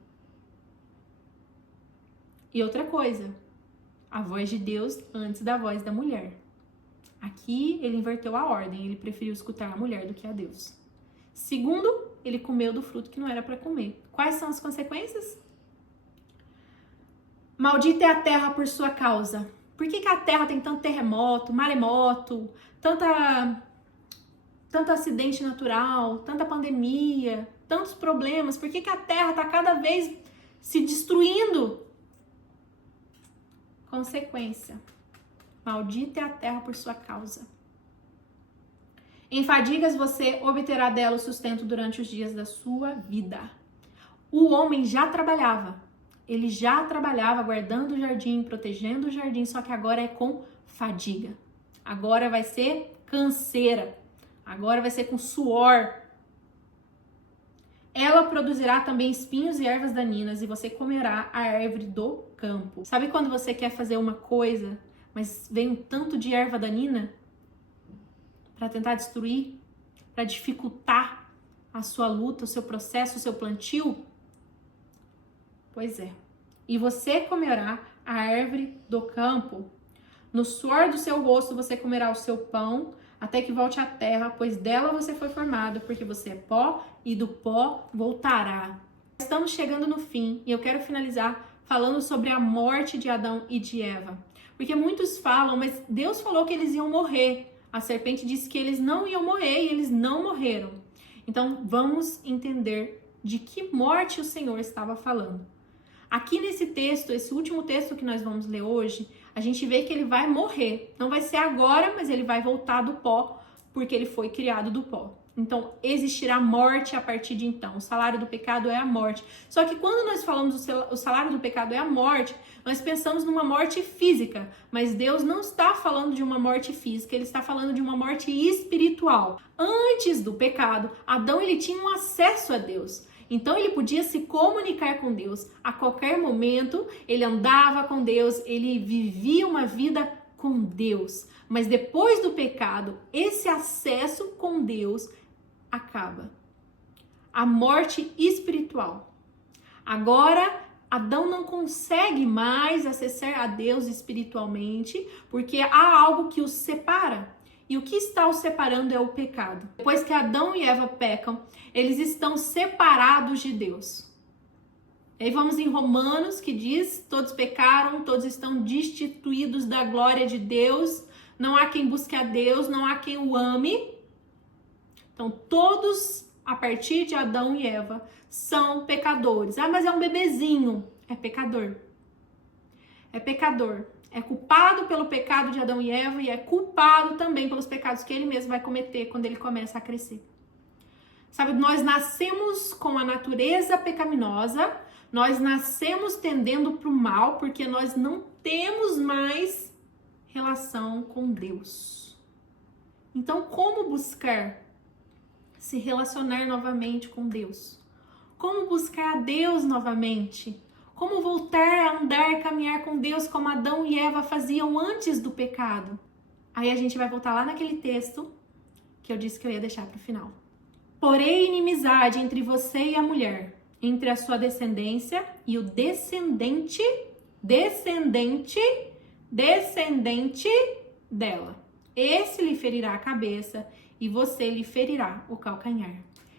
E outra coisa, a voz de Deus antes da voz da mulher. Aqui ele inverteu a ordem, ele preferiu escutar a mulher do que a Deus. Segundo, ele comeu do fruto que não era para comer. Quais são as consequências? Maldita é a terra por sua causa. Por que a terra tem tanto terremoto, maremoto, tanto acidente natural, tanta pandemia, tantos problemas? Por que a terra está cada vez se destruindo? Consequência. Maldita é a terra por sua causa. Em fadigas você obterá dela o sustento durante os dias da sua vida. O homem já trabalhava. Ele já trabalhava guardando o jardim, protegendo o jardim, só que agora é com fadiga. Agora vai ser canseira. Agora vai ser com suor. Ela produzirá também espinhos e ervas daninhas e você comerá a árvore do campo. Sabe quando você quer fazer uma coisa, mas vem um tanto de erva danina para tentar destruir, para dificultar a sua luta, o seu processo, o seu plantio? Pois é. E você comerá a árvore do campo. No suor do seu rosto você comerá o seu pão, até que volte à terra, pois dela você foi formado, porque você é pó e do pó voltará. Estamos chegando no fim e eu quero finalizar falando sobre a morte de Adão e de Eva. Porque muitos falam, mas Deus falou que eles iam morrer. A serpente disse que eles não iam morrer e eles não morreram. Então vamos entender de que morte o Senhor estava falando. Aqui nesse texto, esse último texto que nós vamos ler hoje, a gente vê que ele vai morrer. Não vai ser agora, mas ele vai voltar do pó, porque ele foi criado do pó. Então, existirá morte a partir de então. O salário do pecado é a morte. Só que quando nós falamos o salário do pecado é a morte, nós pensamos numa morte física. Mas Deus não está falando de uma morte física, ele está falando de uma morte espiritual. Antes do pecado, Adão ele tinha um acesso a Deus. Então ele podia se comunicar com Deus a qualquer momento, ele andava com Deus, ele vivia uma vida com Deus. Mas depois do pecado, esse acesso com Deus acaba. A morte espiritual. Agora, Adão não consegue mais acessar a Deus espiritualmente, porque há algo que os separa. E o que está os separando é o pecado. Depois que Adão e Eva pecam, eles estão separados de Deus. Aí vamos em Romanos, que diz: todos pecaram, todos estão destituídos da glória de Deus, não há quem busque a Deus, não há quem o ame. Então todos, a partir de Adão e Eva, são pecadores. Ah, mas é um bebezinho. É pecador. É pecador. É culpado pelo pecado de Adão e Eva e é culpado também pelos pecados que ele mesmo vai cometer quando ele começa a crescer. Sabe, nós nascemos com a natureza pecaminosa, nós nascemos tendendo para o mal porque nós não temos mais relação com Deus. Então, como buscar se relacionar novamente com Deus? Como buscar a Deus novamente? Como voltar a andar, caminhar com Deus como Adão e Eva faziam antes do pecado? Aí a gente vai voltar lá naquele texto que eu disse que eu ia deixar para o final. Porém, inimizade entre você e a mulher, entre a sua descendência e o descendente dela. Esse lhe ferirá a cabeça e você lhe ferirá o calcanhar.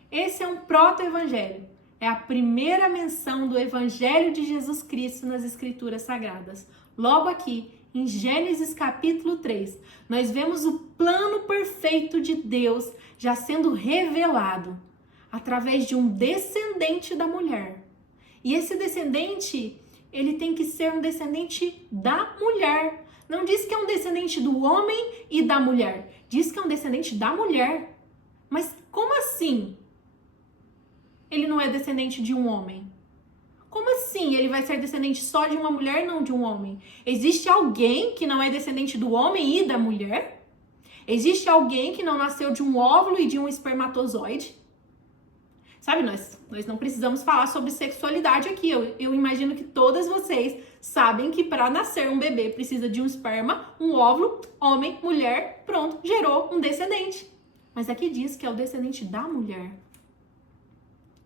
Esse é um proto-evangelho. É a primeira menção do Evangelho de Jesus Cristo nas Escrituras Sagradas. Logo aqui, em Gênesis capítulo 3, nós vemos o plano perfeito de Deus já sendo revelado através de um descendente da mulher. E esse descendente, ele tem que ser um descendente da mulher. Não diz que é um descendente do homem e da mulher. Diz que é um descendente da mulher. Mas como assim? Ele não é descendente de um homem? Como assim ele vai ser descendente só de uma mulher e não de um homem? Existe alguém que não é descendente do homem e da mulher? Existe alguém que não nasceu de um óvulo e de um espermatozoide? Sabe, nós não precisamos falar sobre sexualidade aqui. Eu imagino que todas vocês sabem que para nascer um bebê precisa de um esperma, um óvulo, homem, mulher, pronto, gerou um descendente. Mas aqui diz que é o descendente da mulher.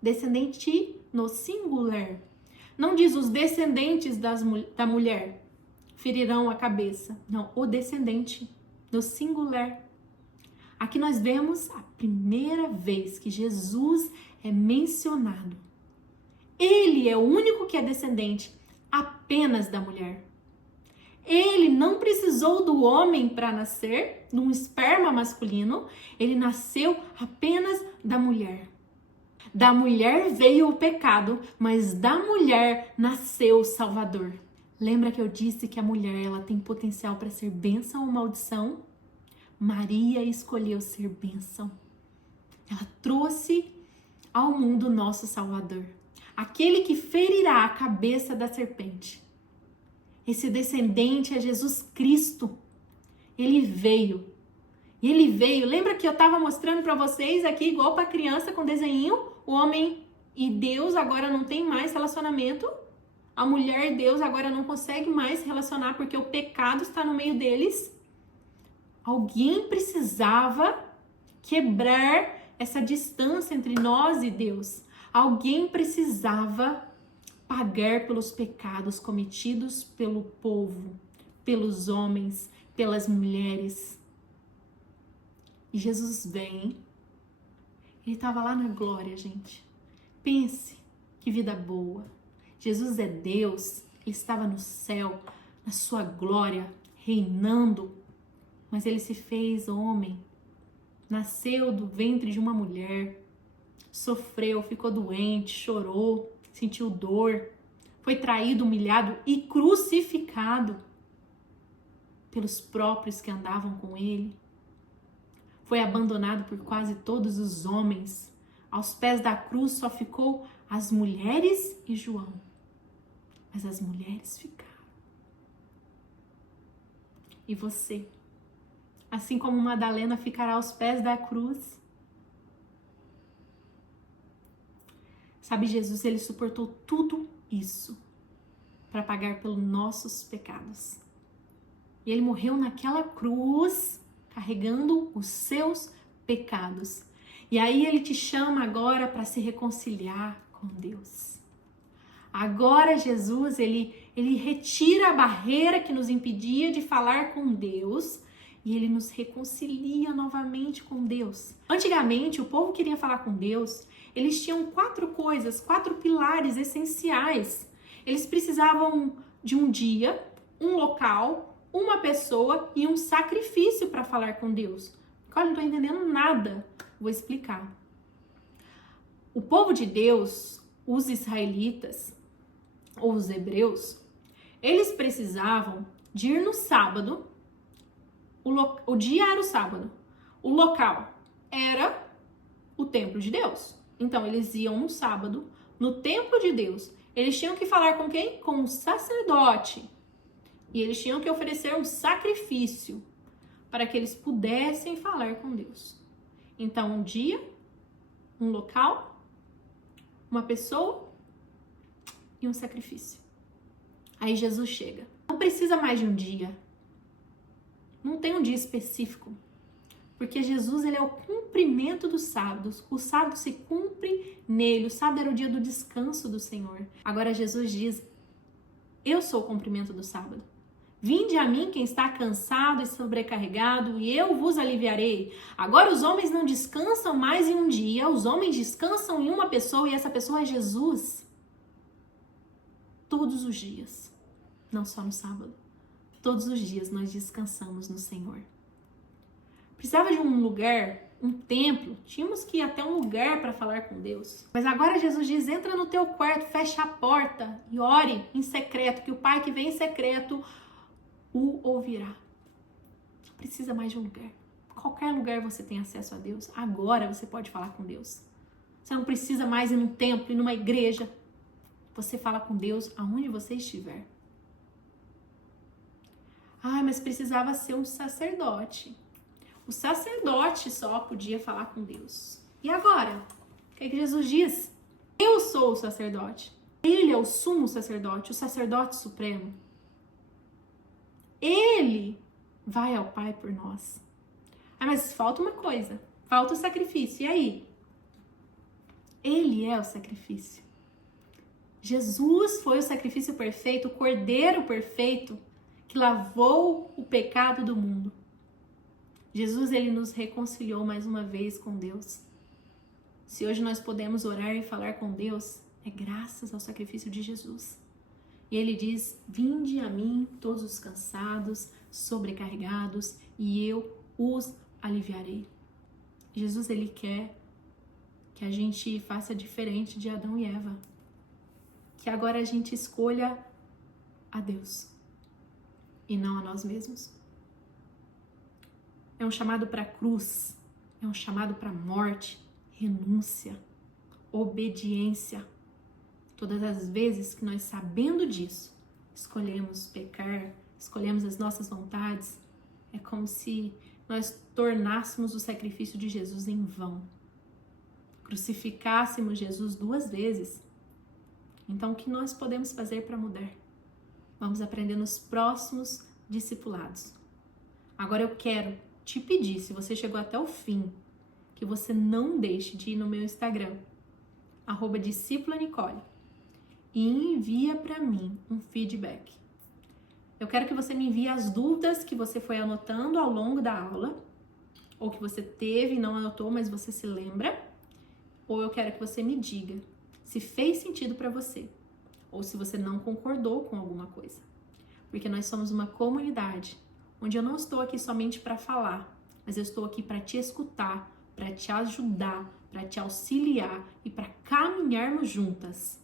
Descendente no singular. Não diz os descendentes da mulher ferirão a cabeça. Não, o descendente no singular. Aqui nós vemos a primeira vez que Jesus é mencionado. Ele é o único que é descendente apenas da mulher. Ele não precisou do homem para nascer, num esperma masculino. Ele nasceu apenas da mulher. Da mulher veio o pecado, mas da mulher nasceu o Salvador. Lembra que eu disse que a mulher ela tem potencial para ser bênção ou maldição? Maria escolheu ser bênção. Ela trouxe ao mundo o nosso Salvador. Aquele que ferirá a cabeça da serpente. Esse descendente é Jesus Cristo. Ele veio. E ele veio. Lembra que eu estava mostrando para vocês aqui, igual para criança com desenho? O homem e Deus agora não tem mais relacionamento. A mulher e Deus agora não consegue mais se relacionar porque o pecado está no meio deles. Alguém precisava quebrar essa distância entre nós e Deus. Alguém precisava pagar pelos pecados cometidos pelo povo, pelos homens, pelas mulheres. E Jesus vem. Ele estava lá na glória, gente. Pense, que vida boa. Jesus é Deus, ele estava no céu, na sua glória, reinando. Mas ele se fez homem, nasceu do ventre de uma mulher, sofreu, ficou doente, chorou, sentiu dor, Foi traído, humilhado e crucificado pelos próprios que andavam com ele. Foi abandonado por quase todos os homens. Aos pés da cruz só ficou as mulheres e João. Mas as mulheres ficaram. E você, assim como Madalena ficará aos pés da cruz. Sabe, Jesus, ele suportou tudo isso para pagar pelos nossos pecados. E ele morreu naquela cruz, carregando os seus pecados. E aí ele te chama agora para se reconciliar com Deus. Agora Jesus, ele retira a barreira que nos impedia de falar com Deus e ele nos reconcilia novamente com Deus. Antigamente, o povo queria falar com Deus, eles tinham 4 pilares essenciais. Eles precisavam de um dia, um local, uma pessoa e um sacrifício para falar com Deus. Olha, não estou entendendo nada. Vou explicar. O povo de Deus, os israelitas ou os hebreus, eles precisavam de ir no sábado. O dia era o sábado. O local era o templo de Deus. Então, eles iam no sábado, no templo de Deus. Eles tinham que falar com quem? Com o sacerdote. E eles tinham que oferecer um sacrifício para que eles pudessem falar com Deus. Então, um dia, um local, uma pessoa e um sacrifício. Aí Jesus chega. Não precisa mais de um dia. Não tem um dia específico. Porque Jesus, ele é o cumprimento dos sábados. O sábado se cumpre nele. O sábado era o dia do descanso do Senhor. Agora Jesus diz, eu sou o cumprimento do sábado. Vinde a mim quem está cansado e sobrecarregado, e eu vos aliviarei. Agora os homens não descansam mais em um dia, os homens descansam em uma pessoa, e essa pessoa é Jesus. Todos os dias, não só no sábado. Todos os dias nós descansamos no Senhor. Precisava de um lugar, um templo, tínhamos que ir até um lugar para falar com Deus. Mas agora Jesus diz, entra no teu quarto, fecha a porta e ore em secreto, que o Pai que vem em secreto o ouvirá. Não precisa mais de um lugar. Qualquer lugar você tem acesso a Deus. Agora você pode falar com Deus. Você não precisa mais ir num templo, ir numa igreja. Você fala com Deus aonde você estiver. Ah, mas precisava ser um sacerdote. O sacerdote só podia falar com Deus. E agora? O que Jesus diz? Eu sou o sacerdote. Ele é o sumo sacerdote, o sacerdote supremo. Ele vai ao Pai por nós. Ah, mas falta uma coisa. Falta o sacrifício. E aí? Ele é o sacrifício. Jesus foi o sacrifício perfeito, o cordeiro perfeito que lavou o pecado do mundo. Jesus, ele nos reconciliou mais uma vez com Deus. Se hoje nós podemos orar e falar com Deus, é graças ao sacrifício de Jesus. E ele diz, vinde a mim todos os cansados, sobrecarregados, e eu os aliviarei. Jesus, ele quer que a gente faça diferente de Adão e Eva. Que agora a gente escolha a Deus e não a nós mesmos. É um chamado para a cruz, é um chamado para a morte, renúncia, obediência. Todas as vezes que nós, sabendo disso, escolhemos pecar, escolhemos as nossas vontades, é como se nós tornássemos o sacrifício de Jesus em vão. Crucificássemos Jesus 2 vezes. Então, o que nós podemos fazer para mudar? Vamos aprender nos próximos discipulados. Agora eu quero te pedir, se você chegou até o fim, que você não deixe de ir no meu Instagram, @discipulanicole, e envia para mim um feedback. Eu quero que você me envie as dúvidas que você foi anotando ao longo da aula, ou que você teve e não anotou, mas você se lembra, ou eu quero que você me diga se fez sentido para você, ou se você não concordou com alguma coisa. Porque nós somos uma comunidade, onde eu não estou aqui somente para falar, mas eu estou aqui para te escutar, para te ajudar, para te auxiliar e para caminharmos juntas.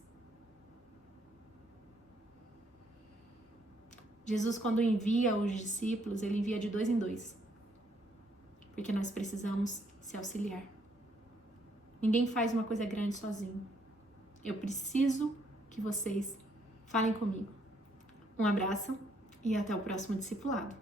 Jesus, quando envia os discípulos, ele envia de 2 em 2. Porque nós precisamos se auxiliar. Ninguém faz uma coisa grande sozinho. Eu preciso que vocês falem comigo. Um abraço e até o próximo discipulado.